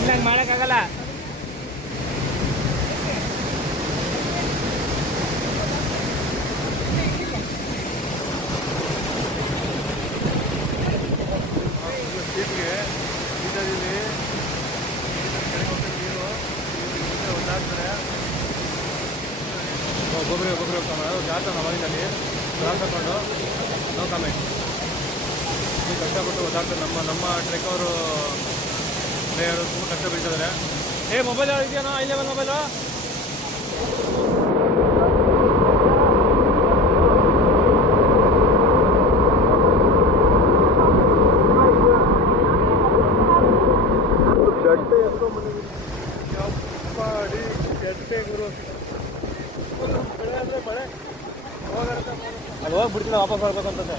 ಇಲ್ಲ ಮಾಡೋಕ್ಕಾಗಲ್ಲ. ಒಬ್ಬೊಬ್ಬರೇ ಹೋಗ್ತಾನೆ ಅದು ಜಾಸ್ತಿ ಅವಾಗಿನಲ್ಲಿ ಕ್ರಾಸ್ ಹಾಕೊಂಡು ನೋ ಕಾಮೆಂಟ್. ಕಷ್ಟಪಟ್ಟು ಓದಾಡ್ತಾರೆ ನಮ್ಮ ಟ್ರೆಕ್ ಅವರು ಪ್ಲೇಯರು ತುಂಬ ಕಷ್ಟ ಬೀಳ್ತಿದ್ದಾರೆ. ಮೊಬೈಲ್ ಇದೆಯಾ ಐ ಲೆವೆಲ್ ಮೊಬೈಲು? ಅಲ್ಲಿ ಹೋಗ್ಬಿಡ್ತೀನಿ ವಾಪಸ್ ಬರ್ಬೇಕಂತಂದೆ.